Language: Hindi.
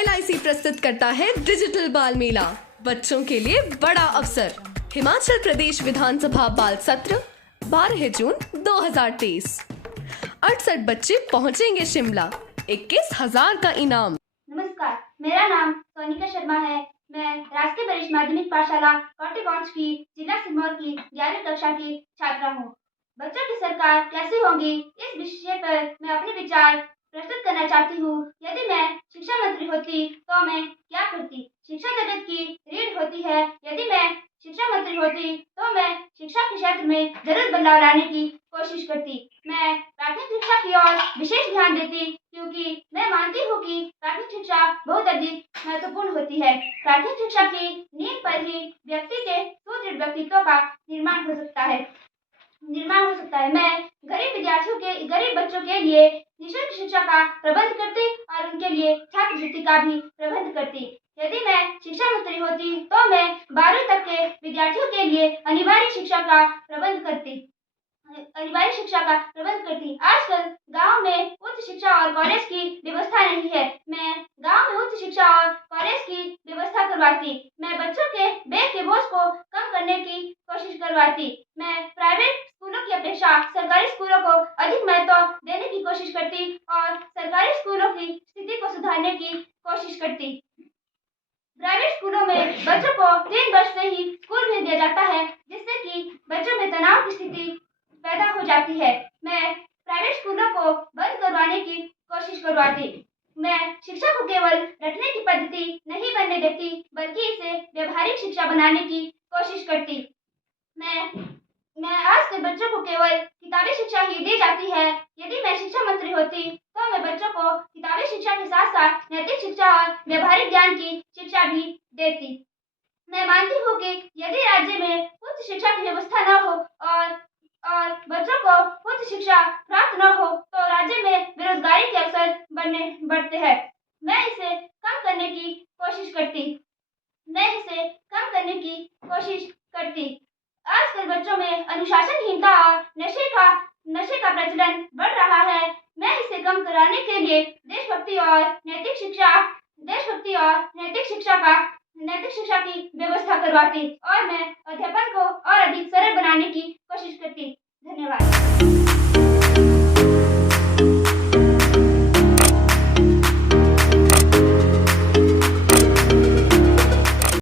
LIC प्रस्तुत करता है डिजिटल बाल मेला, बच्चों के लिए बड़ा अवसर। हिमाचल प्रदेश विधानसभा बाल सत्र 12 जून 2023। 68 बच्चे पहुंचेंगे शिमला, 21,000 का इनाम। नमस्कार, मेरा नाम सोनिका शर्मा है। मैं राजकीय वरिष्ठ माध्यमिक पाठशाला कोटीगंज की जिला सिरमौर की 11वीं कक्षा की छात्रा हूँ। बच्चों की सरकार कैसी होगी, इस विषय पर मैं अपने विचार प्रस्तुत करना चाहती हूँ। यदि मैं शिक्षा मंत्री होती तो मैं क्या करती? शिक्षा जगत की रीढ़ होती है। यदि मैं शिक्षा मंत्री होती तो मैं शिक्षा के क्षेत्र में जरूर बदलाव लाने की कोशिश करती। मैं प्राथमिक शिक्षा की ओर विशेष ध्यान देती, क्योंकि मैं मानती हूँ कि प्राथमिक शिक्षा बहुत अधिक महत्वपूर्ण होती है। प्राथमिक शिक्षा की नींव पर ही व्यक्ति के सुदृढ़ व्यक्तित्व का निर्माण हो सकता है। मैं गरीब बच्चों के लिए निःशुल्क शिक्षा का प्रबंध करती और उनके लिए छात्रवृत्ति का भी प्रबंध करती। यदि मैं शिक्षा मंत्री होती तो मैं 12वीं तक के विद्यार्थियों के लिए अनिवार्य शिक्षा का प्रबंध करती। आजकल गांव में उच्च शिक्षा और कॉलेज की व्यवस्था नहीं है। मैं गांव में उच्च शिक्षा और कॉलेज की व्यवस्था करवाती। मैं बच्चों के बैग के बोझ को कम करने की कोशिश करवाती। मैं प्राइवेट स्कूलों की अपेक्षा सरकारी स्कूलों को अधिक महत्व देने की कोशिश करती और सरकारी स्कूलों की स्थिति को सुधारने की कोशिश करती। प्राइवेट स्कूलों में बच्चों को 3 वर्ष से ही स्कूल भेज दिया जाता है, जिससे कि बच्चों में तनाव की स्थिति पैदा हो जाती है। मैं प्राइवेट स्कूलों को बंद करवाने की कोशिश करवाती। मैं शिक्षा को केवल रटने की पद्धति नहीं बनने देती, बल्कि इसे व्यवहारिक शिक्षा बनाने की कोशिश करती। मैं आज के बच्चों को केवल किताबी शिक्षा ही दी जाती है। यदि मैं शिक्षा मंत्री होती तो मैं बच्चों को किताबी शिक्षा के साथ साथ नैतिक शिक्षा और व्यवहारिक ज्ञान की शिक्षा भी देती। मैं मानती हूँ कि यदि राज्य में उच्च शिक्षा की व्यवस्था न हो और बच्चों को उच्च शिक्षा प्राप्त न हो तो राज्य में बेरोजगारी के अवसर बढ़ते हैं। मैं इसे कम करने की कोशिश करती। आजकल बच्चों में अनुशासनहीनता और नशे का प्रचलन बढ़ रहा है। मैं इसे कम कराने के लिए देशभक्ति और नैतिक शिक्षा की व्यवस्था करवाती।